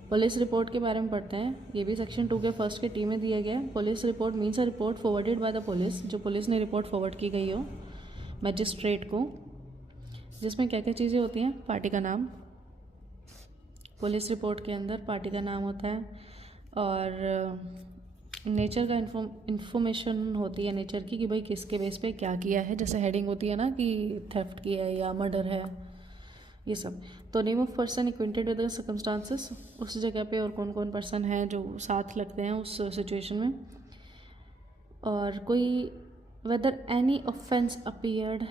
पुलिस रिपोर्ट के बारे में पढ़ते हैं, ये भी सेक्शन 2 के फर्स्ट के टी में दिया गया है। Police report means a report forwarded bye the police, जो पुलिस ने रिपोर्ट फॉरवर्ड की गई हो मजिस्ट्रेट को, जिसमें क्या क्या चीज़ें होती हैं। पार्टी का नाम, पुलिस रिपोर्ट के अंदर पार्टी का नाम होता है, और नेचर का इन्फॉर्मेशन होती है नेचर की, कि भाई किसके बेस पे क्या किया है, जैसे हेडिंग होती है ना कि थेफ्ट किया है या मर्डर है, ये सब। तो name of person acquainted with the circumstances, उस जगह पे और कौन कौन पर्सन है जो साथ लगते हैं उस सिचुएशन में, और कोई whether any offence appeared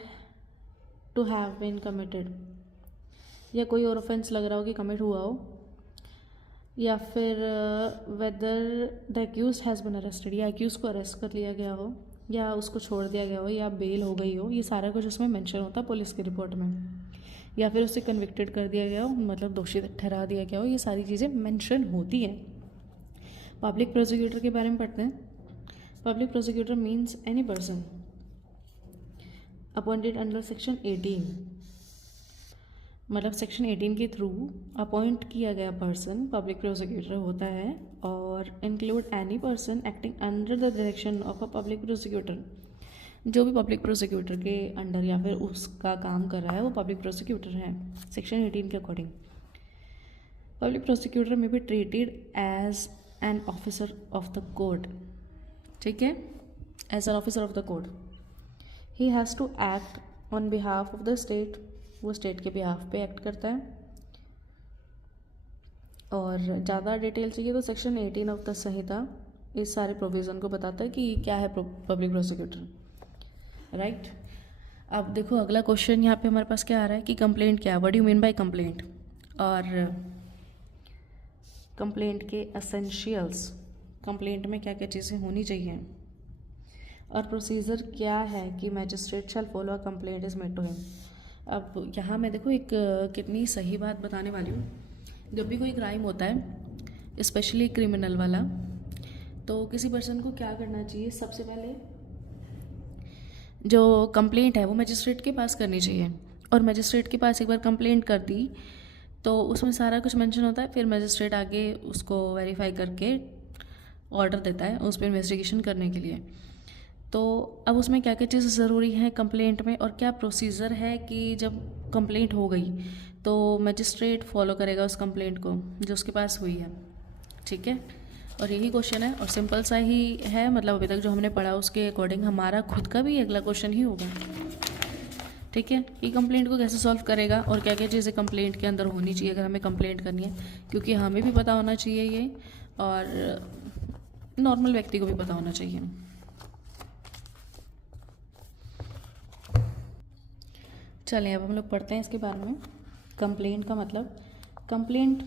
to have been committed, या कोई और ऑफेंस लग रहा हो कि कमिट हुआ हो, या फिर whether the accuse has been arrested, या एक्यूज को अरेस्ट कर लिया गया हो, या उसको छोड़ दिया गया हो या बेल हो गई हो, ये सारा कुछ उसमें मेंशन होता है पुलिस की रिपोर्ट में। या फिर उसे कन्विक्टेड कर दिया गया हो, मतलब दोषी ठहरा दिया गया हो, ये सारी चीज़ें मेंशन होती हैं। पब्लिक प्रोसिक्यूटर के बारे में पढ़ते हैं। Public prosecutor means any person appointed under section 18, मतलब सेक्शन 18 के थ्रू अपॉइंट किया गया पर्सन पब्लिक प्रोसिक्यूटर होता है। और include any person acting under the direction of a public prosecutor, जो भी पब्लिक प्रोसिक्यूटर के अंडर या फिर उसका काम कर रहा है वो पब्लिक प्रोसिक्यूटर है सेक्शन 18 के अकॉर्डिंग। पब्लिक प्रोसिक्यूटर में भी treated as an officer of the court, ठीक है, as an officer of the court. He has to act on behalf of the state, वो स्टेट के बिहाफ पे एक्ट करता है। और ज़्यादा डिटेल चाहिए तो सेक्शन 18 ऑफ द संहिता इस सारे प्रोविज़न को बताता है कि क्या है पब्लिक प्रोसिक्यूटर, राइट। अब देखो अगला क्वेश्चन यहाँ पे हमारे पास क्या आ रहा है कि कंप्लेंट क्या है, what do you mean by complaint, और कंप्लेंट के एसेंशियल्स, कंप्लेंट में क्या क्या चीज़ें होनी चाहिए, और प्रोसीजर क्या है कि magistrate shall follow a complaint is made to him. अब यहाँ मैं देखो एक कितनी सही बात बताने वाली हूँ। जब भी कोई क्राइम होता है स्पेशली क्रिमिनल वाला, तो किसी पर्सन को क्या करना चाहिए, सबसे पहले जो कंप्लेंट है वो मैजिस्ट्रेट के पास करनी चाहिए। और मैजिस्ट्रेट के पास एक बार कंप्लेंट कर दी तो उसमें सारा कुछ मेंशन होता है, फिर मैजिस्ट्रेट आगे उसको वेरीफाई करके ऑर्डर देता है उस पर इन्वेस्टिगेशन करने के लिए। तो अब उसमें क्या क्या चीज़ ज़रूरी है कंप्लेंट में, और क्या प्रोसीजर है कि जब कंप्लेंट हो गई तो मैजिस्ट्रेट फॉलो करेगा उस कंप्लेंट को जो उसके पास हुई है, ठीक है। और यही क्वेश्चन है और सिंपल सा ही है, मतलब अभी तक जो हमने पढ़ा उसके अकॉर्डिंग हमारा खुद का भी अगला क्वेश्चन ही होगा, ठीक है, कि कंप्लेंट को कैसे सॉल्व करेगा और क्या क्या चीज़ें कंप्लेंट के अंदर होनी चाहिए अगर हमें कंप्लेंट करनी है, क्योंकि हमें भी पता होना चाहिए ये और नॉर्मल व्यक्ति को भी पता होना चाहिए। चलें अब हम लोग पढ़ते हैं इसके बारे में। कंप्लेंट का मतलब, कंप्लेंट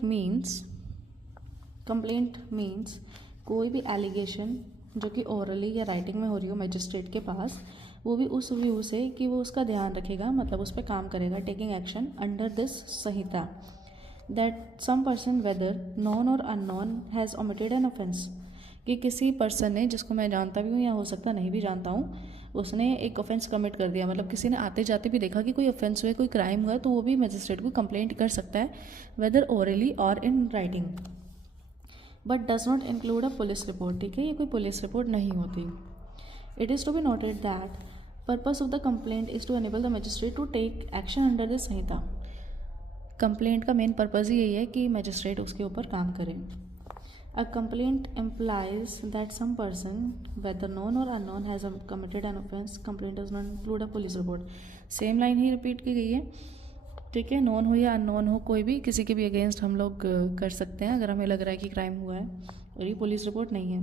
मीन्स कोई भी एलिगेशन जो कि ओरली या राइटिंग में हो रही हो मैजिस्ट्रेट के पास, वो भी उस व्यू से कि वो उसका ध्यान रखेगा, मतलब उस पर काम करेगा, taking action under this Sanhita, that some person whether known और unknown has omitted an offence, कि किसी पर्सन ने, जिसको मैं जानता भी हूँ या हो सकता नहीं भी जानता हूँ, उसने एक ऑफेंस कमिट कर दिया, मतलब किसी ने आते जाते भी देखा कि कोई ऑफेंस हुआ, कोई क्राइम हुआ, तो वो भी मैजिस्ट्रेट को कंप्लेंट कर सकता है, वेदर ओरली और in writing, but does not include a police report, ठीक है, ये कोई पुलिस रिपोर्ट नहीं होती। It is to be noted that purpose of the complaint is to enable the magistrate to take action under this संहिता। कंप्लेंट का मेन पर्पज़ ही यही है कि मैजिस्ट्रेट उसके ऊपर काम करे। A complaint implies that some person, whether known or unknown, has committed an offense. Complaint does not include a police report. Same line he repeat की गई है, ठीक है, नॉन हो या अननोन हो, कोई भी किसी के भी अगेंस्ट हम लोग कर सकते हैं अगर हमें लग रहा है कि क्राइम हुआ है, और ये पुलिस रिपोर्ट नहीं है।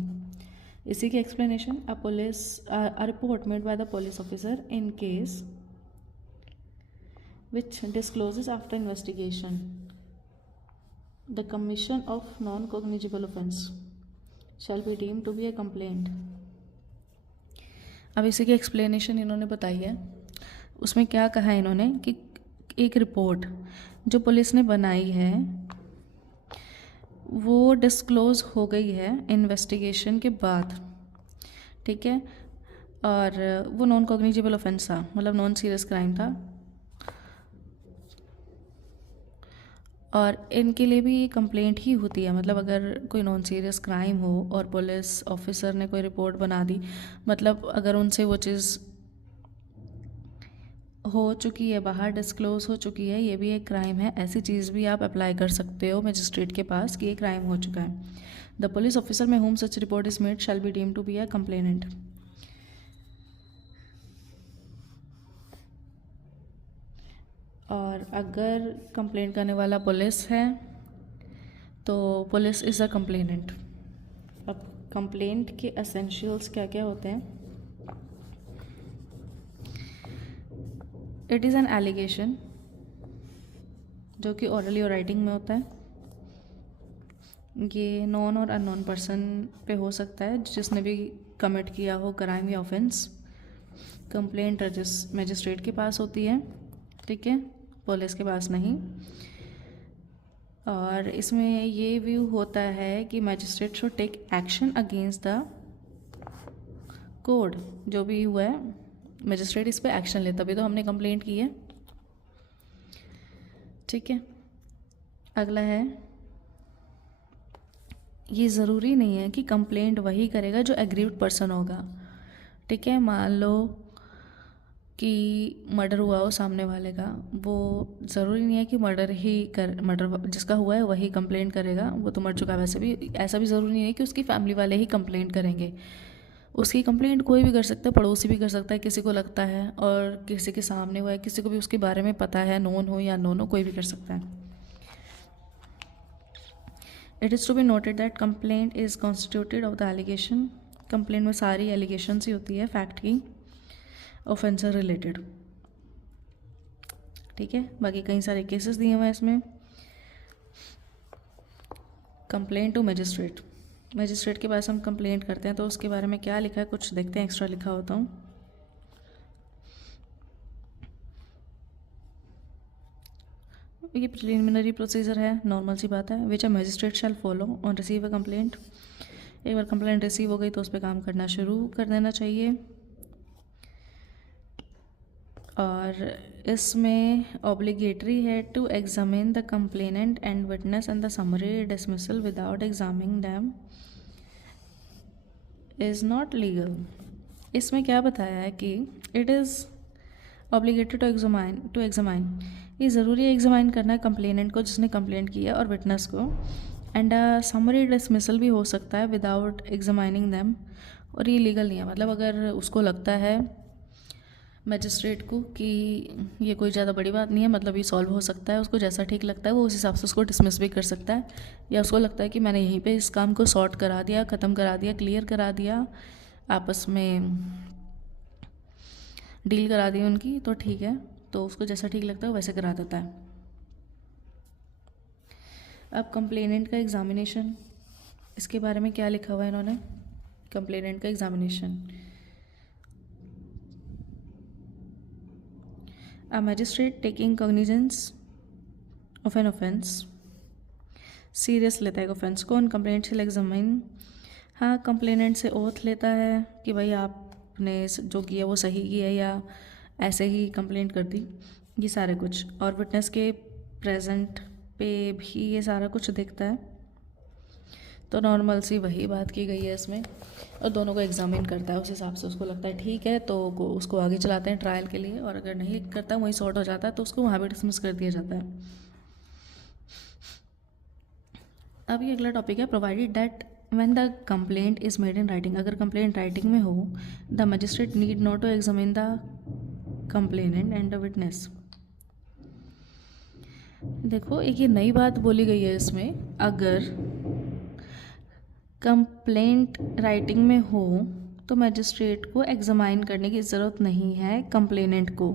इसी की explanation, a report made by the police officer in case which discloses after investigation the commission of non-cognizable offense shall be deemed to be a complaint. अब इसी की एक्सप्लेनेशन इन्होंने बताई है। उसमें क्या कहा है इन्होंने कि एक रिपोर्ट जो पुलिस ने बनाई है वो डिस्क्लोज हो गई है इन्वेस्टिगेशन के बाद, ठीक है, और वो नॉन कॉग्निजेबल ऑफेंस था, मतलब नॉन सीरियस क्राइम था, और इनके लिए भी कंप्लेंट ही होती है। मतलब अगर कोई नॉन सीरियस क्राइम हो और पुलिस ऑफिसर ने कोई रिपोर्ट बना दी, मतलब अगर उनसे वो चीज़ हो चुकी है, बाहर डिस्क्लोज हो चुकी है, ये भी एक क्राइम है, ऐसी चीज़ भी आप अप्लाई कर सकते हो मजिस्ट्रेट के पास कि ये क्राइम हो चुका है। द पुलिस ऑफिसर में whom such report is made shall be deemed to be a complainant. और अगर कंप्लेंट करने वाला पुलिस है तो पुलिस इज़ अ कंप्लेनेंट। अब कंप्लेंट के एसेंशियल्स क्या क्या होते हैं? इट इज़ एन एलिगेशन जो कि ओरली और राइटिंग में होता है, ये नॉन और अननोन पर्सन पे हो सकता है जिसने भी कमिट किया हो क्राइम या ऑफेंस। कंप्लेंट मजिस्ट्रेट के पास होती है, ठीक है, पुलिस के पास नहीं। और इसमें ये व्यू होता है कि magistrate should take action against the code. जो भी हुआ है मजिस्ट्रेट इस पे एक्शन ले, तभी तो हमने कंप्लेंट की है, ठीक है। अगला है, ये ज़रूरी नहीं है कि कंप्लेंट वही करेगा जो एग्रीव्ड पर्सन होगा, ठीक है। मान लो कि मर्डर हुआ हो सामने वाले का, वो ज़रूरी नहीं है कि मर्डर जिसका हुआ है वही कंप्लेंट करेगा, वो तो मर चुका है। वैसे भी ऐसा भी ज़रूरी नहीं है कि उसकी फैमिली वाले ही कंप्लेंट करेंगे। उसकी कंप्लेंट कोई भी कर सकता है, पड़ोसी भी कर सकता है, किसी को लगता है, और किसी के सामने हुआ है, किसी को भी उसके बारे में पता है, नोन हो या नोन हो, कोई भी कर सकता है। It is to be noted that complaint is constituted of the allegation. Complaint में सारी एलिगेशंस ही होती है फैक्ट की, ऑफेंसर रिलेटेड, ठीक है। बाकी कई सारे केसेस दिए हुए हैं इसमें। कंप्लेंट टू मजिस्ट्रेट, मजिस्ट्रेट के पास हम कंप्लेंट करते हैं तो उसके बारे में क्या लिखा है, कुछ देखते हैं, एक्स्ट्रा लिखा होता हूँ। ये प्रिलिमिनरी प्रोसीजर है, नॉर्मल सी बात है। Which a magistrate shall follow on receive a complaint. एक बार कंप्लेंट रिसीव हो गई तो उस पर काम करना शुरू कर देना चाहिए। और इसमें ऑब्लिगेटरी है to examine the complainant and witness and the summary dismissal without examining them is not legal. इसमें क्या बताया है कि it is obligated to examine, ये ज़रूरी है एग्जामाइन करना है कंप्लेनेंट को जिसने कंप्लेंट किया और विटनेस को। एंड समरी डिसमिसल भी हो सकता है विदाउट एग्जामाइनिंग दैम, और ये लीगल नहीं है। मतलब अगर उसको लगता है मजिस्ट्रेट को कि ये कोई ज़्यादा बड़ी बात नहीं है, मतलब ये सॉल्व हो सकता है, उसको जैसा ठीक लगता है वो उस हिसाब से उसको डिसमिस भी कर सकता है, या उसको लगता है कि मैंने यहीं पे इस काम को सॉर्ट करा दिया, ख़त्म करा दिया, क्लियर करा दिया, आपस में डील करा दी उनकी, तो ठीक है, तो उसको जैसा ठीक लगता है वैसे करा देता है। अब कंप्लेनेंट का एग्जामिनेशन, इसके बारे में क्या लिखा हुआ है इन्होंने, कंप्लेनेंट का examination. A magistrate taking cognizance of an offense, serious लेता है ऑफेंस को, ऑन कंप्लेनेंट शैल एग्जामिन। हाँ, कंप्लेनेंट से ओथ लेता है कि भाई आपने जो किया वो सही किया या ऐसे ही कंप्लेंट कर दी, ये सारे कुछ। और विटनेस के प्रेजेंट पे भी ये सारा कुछ दिखता है, तो नॉर्मल सी वही बात की गई है इसमें। और दोनों को एग्जामिन करता है, उस हिसाब से उसको लगता है ठीक है तो उसको आगे चलाते हैं ट्रायल के लिए, और अगर नहीं करता वहीं सॉर्ट हो जाता है तो उसको वहाँ भी डिसमिस कर दिया जाता है। अब ये अगला टॉपिक है, provided that when the complaint is made in writing. अगर कंप्लेंट राइटिंग में हो, the magistrate need not to examine the complainant and the witness. देखो एक ये नई बात बोली गई है इसमें, अगर कंप्लेंट राइटिंग में हो तो मजिस्ट्रेट को एग्जामाइन करने की ज़रूरत नहीं है कंप्लेनेंट को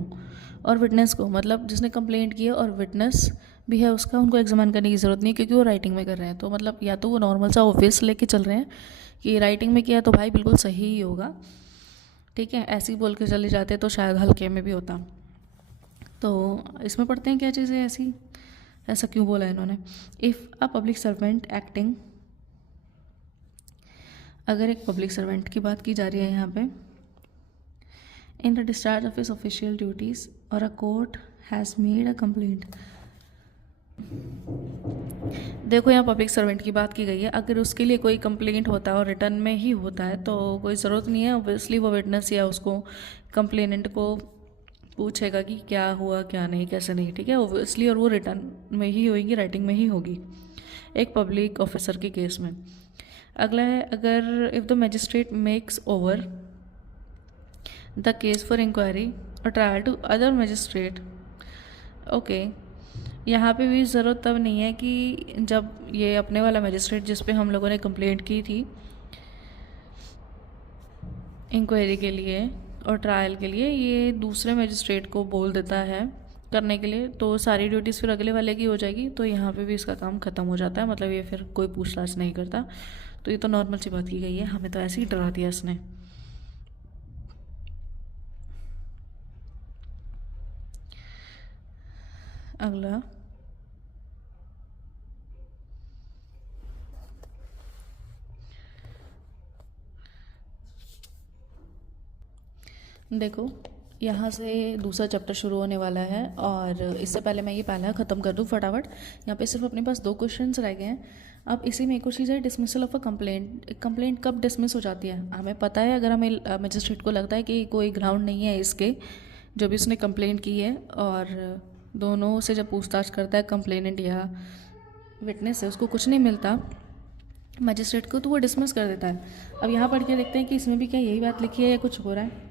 और विटनेस को। मतलब जिसने कंप्लेंट किया और विटनेस भी है उसका, उनको एग्जामाइन करने की ज़रूरत नहीं, क्योंकि वो राइटिंग में कर रहे हैं। तो मतलब या तो वो नॉर्मल सा ऑफिस लेके चल रहे हैं कि राइटिंग में किया तो भाई बिल्कुल सही ही होगा, ठीक है, ऐसे ही बोल के चले जाते तो शायद हल्के में भी होता। तो इसमें पढ़ते हैं क्या चीज़ें ऐसी, ऐसा क्यों बोला है इन्होंने। If a public servant acting, अगर एक पब्लिक सर्वेंट की बात की जा रही है यहाँ पे, in the discharge of his official duties और a court has made a complaint. देखो यहाँ पब्लिक सर्वेंट की बात की गई है, अगर उसके लिए कोई कंप्लेंट होता है और रिटर्न में ही होता है तो कोई ज़रूरत नहीं है ऑब्वियसली वो विटनेस या उसको कंप्लेनेंट को पूछेगा कि क्या हुआ क्या नहीं कैसे नहीं, ठीक है, ऑब्वियसली, और वो रिटर्न में ही होगी, राइटिंग में ही होगी एक पब्लिक ऑफिसर के केस में। अगला है, अगर if the magistrate makes over the case for inquiry और trial to other magistrate. Okay, यहाँ पे भी ज़रूरत तब नहीं है कि जब ये अपने वाला मजिस्ट्रेट जिस पे हम लोगों ने कंप्लेंट की थी इंक्वायरी के लिए और ट्रायल के लिए, ये दूसरे मजिस्ट्रेट को बोल देता है करने के लिए, तो सारी ड्यूटीज़ फिर अगले वाले की हो जाएगी, तो यहाँ पे भी इसका काम ख़त्म हो जाता है, मतलब ये फिर कोई पूछताछ नहीं करता। तो ये तो नॉर्मल सी बात की गई है, हमें तो ऐसे ही डरा दिया इसने। अगला देखो, यहाँ से दूसरा चैप्टर शुरू होने वाला है, और इससे पहले मैं ये पहला ख़त्म कर दूँ फटाफट। यहाँ पे सिर्फ अपने पास 2 क्वेश्चंस रह गए हैं। अब इसी में एक और चीज़ है, dismissal of a complaint. Complaint कब डिसमिस हो जाती है हमें पता है, अगर हमें मजिस्ट्रेट को लगता है कि कोई ग्राउंड नहीं है इसके, जो भी उसने कंप्लेंट की है, और दोनों से जब पूछताछ करता है कंप्लेनेंट या विटनेस से, उसको कुछ नहीं मिलता मजिस्ट्रेट को, तो वो डिसमिस कर देता है। अब यहाँ पढ़ के देखते हैं कि इसमें भी क्या यही बात लिखी है या कुछ हो रहा है।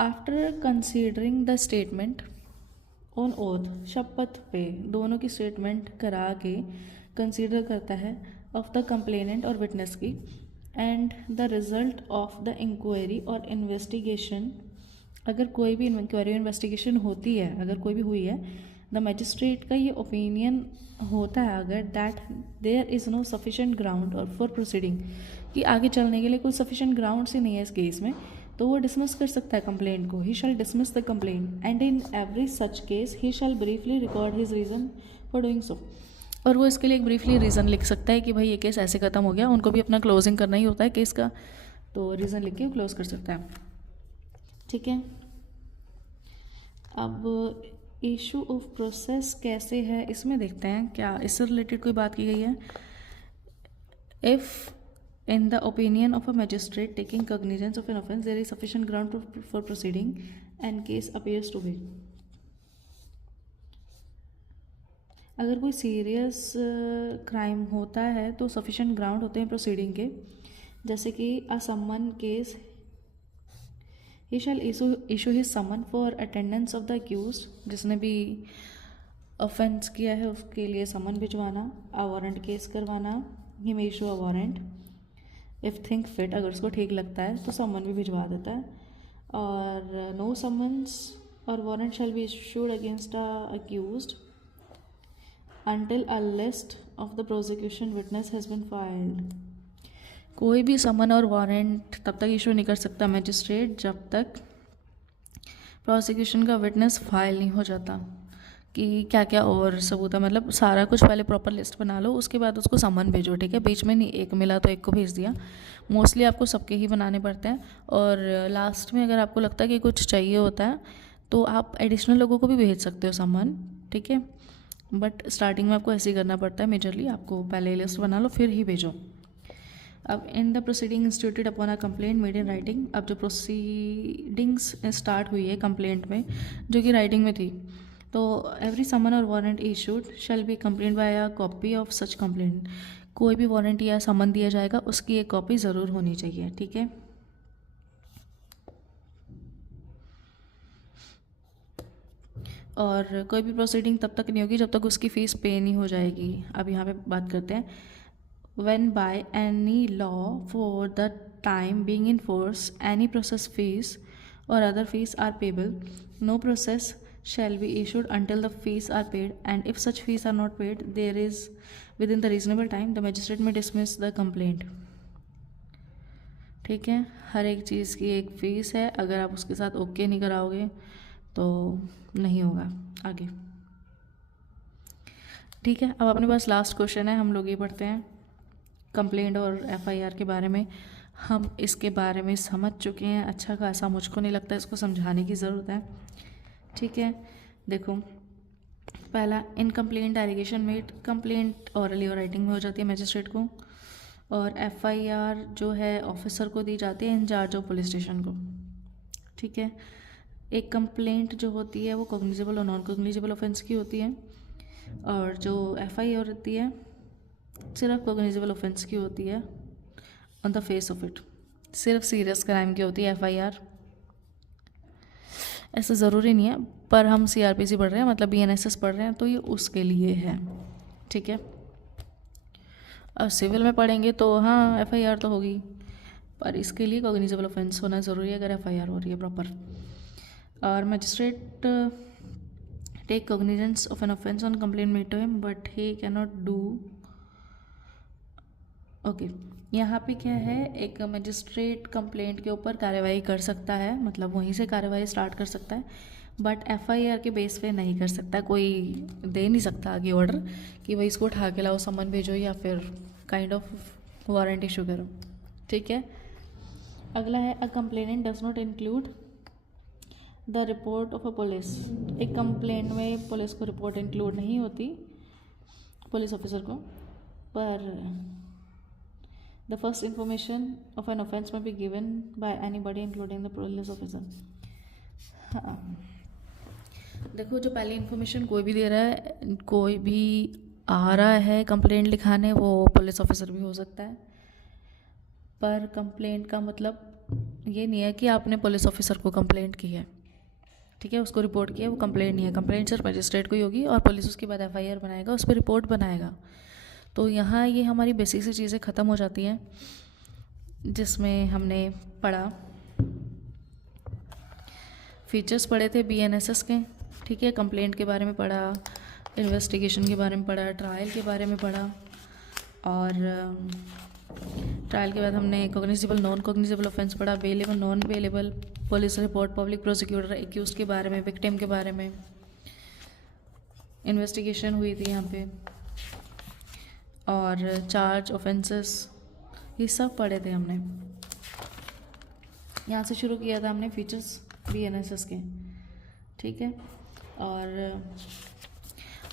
After considering the statement on oath, शपथ पे दोनों की स्टेटमेंट करा के कंसीडर करता है ऑफ द कंप्लेनेंट और विटनेस की, and the result of the inquiry और इन्वेस्टिगेशन, अगर कोई भी इंक्वायरी और इन्वेस्टिगेशन होती है, अगर कोई भी हुई है, द मजिस्ट्रेट का ये ओपिनियन होता है अगर that there is no sufficient ground और फॉर प्रोसीडिंग, कि आगे चलने के लिए कोई सफिशेंट ग्राउंड ही नहीं है इस केस में, तो वो डिसमिस कर सकता है कंप्लेंट को। He shall dismiss the complaint and in every such case he shall briefly record his reason for doing so. और वो इसके लिए एक ब्रीफली रीज़न लिख सकता है कि भाई ये केस ऐसे ख़त्म हो गया, उनको भी अपना क्लोजिंग करना ही होता है केस का, तो रीज़न लिख के क्लोज कर सकता है। ठीक है, अब इशू ऑफ प्रोसेस कैसे है इसमें देखते हैं, क्या इससे रिलेटेड कोई बात की गई है। If in the opinion of a magistrate taking cognizance of an offence there is sufficient ground for proceeding and case appears to be, अगर कोई सीरियस क्राइम होता है तो सफिशेंट ग्राउंड होते हैं प्रोसीडिंग के, जैसे कि a summon case, he shall issue his summon for attendance of the accused, जिसने भी ऑफेंस किया है उसके लिए समन भिजवाना, अ वारंट केस करवाना, he may issue a warrant if think fit, अगर उसको ठीक लगता है तो समन भी भिजवा देता है, और नो समन्स और warrant shall be issued against a accused until a list of the prosecution witness has been filed। कोई भी समन और वारंट तब तक इशू नहीं कर सकता मैजिस्ट्रेट जब तक प्रोसिक्यूशन का विटनेस फाइल नहीं हो जाता, कि क्या क्या और सबूत है, मतलब सारा कुछ पहले प्रॉपर लिस्ट बना लो, उसके बाद उसको समन भेजो। ठीक है, बीच में नहीं, एक मिला तो एक को भेज दिया, मोस्टली आपको सबके ही बनाने पड़ते हैं, और लास्ट में अगर आपको लगता है कि कुछ चाहिए होता है तो आप एडिशनल लोगों को भी भेज सकते हो समन। ठीक है, बट स्टार्टिंग में आपको ऐसे ही करना पड़ता है, मेजरली आपको पहले लिस्ट बना लो फिर ही भेजो। अब in the proceeding instituted upon a complaint made in writing, अब जो प्रोसीडिंग्स स्टार्ट हुई है कंप्लेंट में जो कि राइटिंग में थी, तो एवरी समन और warrant issued shall be complaint by a copy of such complaint, कोई भी वारंट या समन दिया जाएगा उसकी एक कॉपी ज़रूर होनी चाहिए। ठीक है, और कोई भी प्रोसीडिंग तब तक नहीं होगी जब तक उसकी फ़ीस पे नहीं हो जाएगी। अब यहाँ पे बात करते हैं, when by any law for the time being in force any process fees or other fees are payable, no process shall be issued until the fees are paid, and if such fees are not paid there is within the reasonable time the magistrate may dismiss the complaint। ठीक है, हर एक चीज़ की एक फ़ीस है, अगर आप उसके साथ ओके नहीं कराओगे तो नहीं होगा आगे। ठीक है, अब अपने पास लास्ट क्वेश्चन है, हम लोग ये पढ़ते हैं कंप्लेंट और एफआईआर के बारे में। हम इसके बारे में समझ चुके हैं अच्छा खासा, मुझको नहीं लगता इसको समझाने की ज़रूरत है। ठीक है, देखो पहला, in complaint allegation made, complaint orally और राइटिंग में हो जाती है मैजिस्ट्रेट को, और एफआईआर जो है ऑफिसर को दी जाती है इंचार्ज ऑफ पुलिस स्टेशन को। ठीक है, एक कंप्लेंट जो होती है वो कॉग्निजेबल और नॉन कॉग्निजेबल ऑफेंस की होती है, और जो एफआईआर होती है सिर्फ कॉग्निजेबल ऑफेंस की होती है on the face of it, सिर्फ सीरियस क्राइम की होती है एफआईआर। ऐसा ज़रूरी नहीं है, पर हम सीआरपीसी पढ़ रहे हैं, मतलब बीएनएसएस पढ़ रहे हैं, तो ये उसके लिए है। ठीक है, अब सिविल में पढ़ेंगे तो हाँ एफआईआर तो होगी, पर इसके लिए कॉग्निजेबल ऑफेंस होना ज़रूरी है अगर एफआईआर हो रही है प्रॉपर। और magistrate take cognizance of an offence on complaint made to him but he cannot do okay यहाँ पे क्या है, एक मजिस्ट्रेट कंप्लेंट के ऊपर कार्रवाई कर सकता है, मतलब वहीं से कार्रवाई स्टार्ट कर सकता है, बट एफआईआर के बेस पे नहीं कर सकता, कोई दे नहीं सकता आगे ऑर्डर कि भाई इसको उठा के लाओ, समन भेजो या फिर काइंड ऑफ वारंट इशू करो, ठीक है। अगला है a complainant does not include the report of a police. एक कंप्लेंट में पुलिस को रिपोर्ट इंक्लूड नहीं होती, पुलिस ऑफिसर को, पर the first information of an offence में be given by anybody including the police officer. हाँ, देखो जो पहली इन्फॉर्मेशन कोई भी दे रहा है, कोई भी आ रहा है कंप्लेंट लिखाने, वो पुलिस ऑफिसर भी हो सकता है, पर कंप्लेंट का मतलब ये नहीं है कि आपने पुलिस ऑफिसर को कंप्लेंट की है, ठीक है, उसको रिपोर्ट किया, वो कंप्लेंट नहीं है। कंप्लेंट सिर्फ मजिस्ट्रेट को ही होगी और पुलिस उसके बाद एफआईआर बनाएगा, उस पर रिपोर्ट बनाएगा। तो यहाँ ये हमारी बेसिक सी चीज़ें ख़त्म हो जाती हैं जिसमें हमने पढ़ा, फीचर्स पढ़े थे बीएनएसएस के, ठीक है, कंप्लेंट के बारे में पढ़ा, इन्वेस्टिगेशन के बारे में पढ़ा, ट्रायल के बारे में पढ़ा, और ट्रायल के बाद हमने कॉग्निजेबल नॉन कॉग्निजेबल ऑफेंस पढ़ा, bailable non bailable, police report, public prosecutor, accuse के बारे में, विक्टिम के बारे में, इन्वेस्टिगेशन हुई थी यहाँ पे, और चार्ज ऑफेंसेस, ये सब पढ़े थे हमने। यहाँ से शुरू किया था हमने फीचर्स बीएनएसएस के, ठीक है, और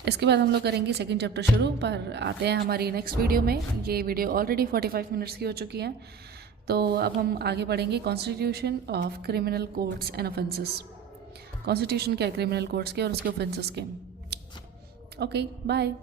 इसके बाद हम लोग करेंगे सेकंड चैप्टर शुरू। पर आते हैं हमारी नेक्स्ट वीडियो में। ये वीडियो ऑलरेडी 45 मिनट्स की हो चुकी है, तो अब हम आगे पढ़ेंगे constitution of criminal codes and offences. Constitution क्या है क्रिमिनल कोड्स के और उसके ऑफेंसेस के। Okay, bye.